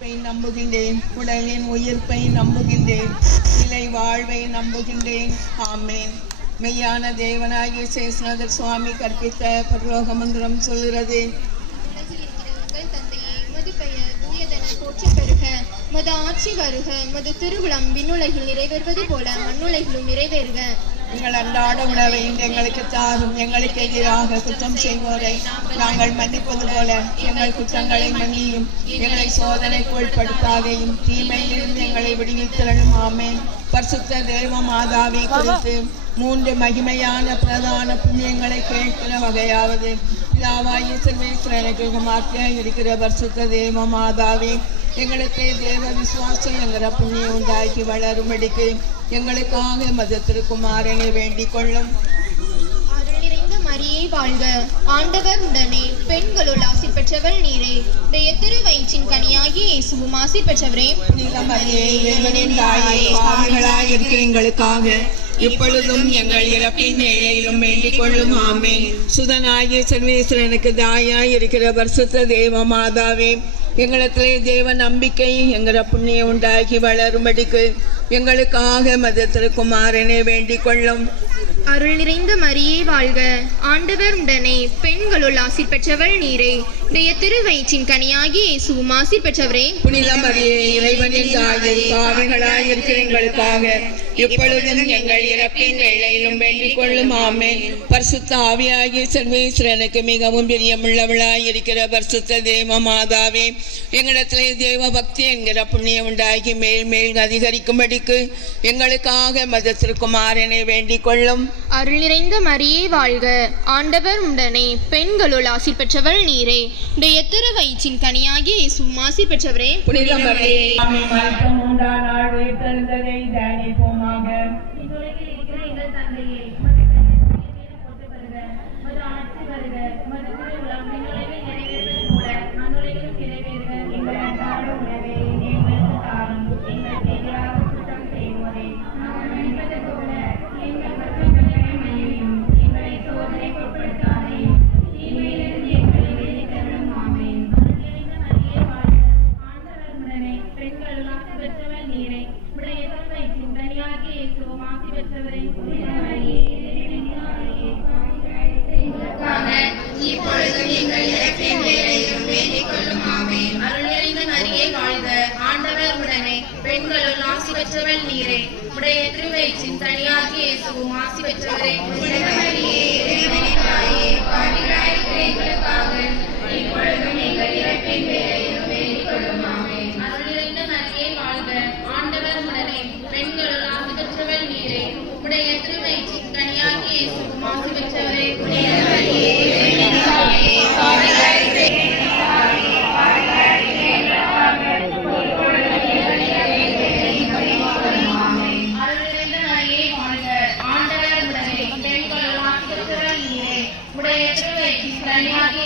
உயிர்ப்பை நம்புகின்றேன் உடலின் உயிர்ப்பை நம்புகின்றேன் நிலை வாழ்வை நம்புகின்றேன். ஆமேன். மெய்யான தேவனாகிய சேசுநாதர் சுவாமி கற்பித்த பரலோக மந்திரம் சொல்கிறது மது பெயர் ஆட்சி வருக மது திருவிழம் விண்ணுலகில் நிறைவேறுவது போல மண்ணுலகிலும் நிறைவேறுக. எங்கள் அன்றாட உணவை எங்களுக்கு தாரும். எங்களுக்கு எதிராக குற்றம் செய்வோரை நாங்கள் மன்னிப்பது போல எங்கள் குற்றங்களை மன்னியும். எங்களை சோதனைக்கு உட்படுத்தாதையும் தீமையிலிருந்து எங்களை விடுவித்திரணும். ஆமேன். பரிசுத்த தேவ மாதாவை குறித்து மூன்று மகிமையான பிரதான புண்ணியங்களை கேட்கிற வகையாவது பிதாவாயி சர்வேஸ்வரனுக்கு குமார்த்தியாக இருக்கிற பரிசுத்த தேவ மாதாவே எங்களுக்கு தேவ விசுவாசம் என்கிற புண்ணியம் உண்டாக்கி வளரும்படிக்கு எங்களுக்காக மதத்திற்குமாறனை வேண்டிக் கொள்ளும். மரியே வாழ்க. ஆண்டவர் உடனே பெண்களுள் ஆசி பெற்றவள் நீரே. உடைய திருவயிற்றின் கனியாகி இயேசுவும் ஆசி பெற்றவரே. இருக்கிற எங்களுக்காக இப்பொழுதும் எங்கள் இறப்பின் வேளையிலும் வேண்டிக் கொள்ளும். ஆமேன். சுதனாகிய சர்வேஸ்வரனுக்கு தாயாய் இருக்கிற பரிசுத்த தேவ மாதாவே எங்களிடத்திலே தேவ நம்பிக்கை என்கிற புண்ணியம் உண்டாகி வளரும்படிக்கு எங்களுக்காக மதத்திற்குமாறனை வேண்டிக் கொள்ளும். அருள் நிறைந்த மரியே வாழ்க. ஆண்டவர் உடனே பெண்களுள் ஆசி பெற்றவள் நீரே. உடைய திருவயிற்றின் கனியாகி இயேசுவும் ஆசி பெற்றவரே. புனித மரியே இறைவனின் தாயை பாவிகளாய் இருக்கிற எங்களுக்காக இப்பொழுதும் எங்கள் இறப்பின் வேளையிலும் வேண்டிக் கொள்ளும் ஆமேன். பரிசுத்த ஆவியாகிய சர்வேஸ்வரனுக்கு மிகவும் பிரியமுள்ளவளாய் இருக்கிற பரிசுத்த தேவ மாதாவே எங்களிடத்திலே தேவ பக்தி என்கிற புண்ணியம் உண்டாகி மேல் மேல் அதிகரிக்கும்படிக்கு எங்களுக்காக மதத்திற்குமாறனை வேண்டிக் கொள்ளும். அருள் நிறைந்த மரியே வாழ்க. ஆண்டவர் உடனே பெண்களுள் ஆசி பெற்றவள் நீரே. உடைய திருவயிற்றின் கனியாகி இயேசுவும் ஆசி பெற்றவரே. புனித மரியே. ஆசி பெற்றவரை வாழ்க ஆண்டவர் உடனே பெண்களுள் ஆசி பெற்றவள் நீரே. உடைய திருவயிற்றின் தனியாகி இயேசுவும் ஆசி பெற்றவரே.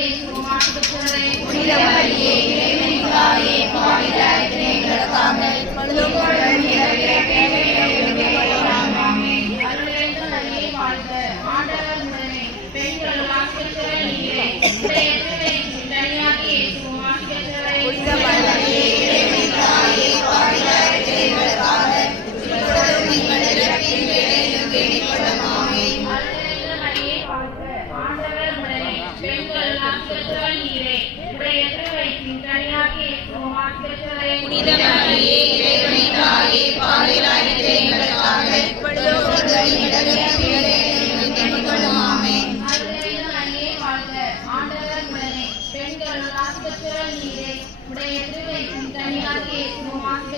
தனியாகி இயேசுவும் ஆசி பெற்றவரே அருளிறைந்த மரியே வாழ்க ஆண்டவர் உடனே பெண்களுள் ஆசி பெற்றவள் நீரே உடைய திருவயிற்றின் கனியாகிய இயேசுவும் ஆசி பெற்றவரே அருளிறைந்த மரியே வாழ்க ஆண்டவர் உடனே பெண்களுள் ஆசி பெற்றவள் நீரே. உடைய திருவயிற்றின் கனியாகிய இயேசுவும் ஆசி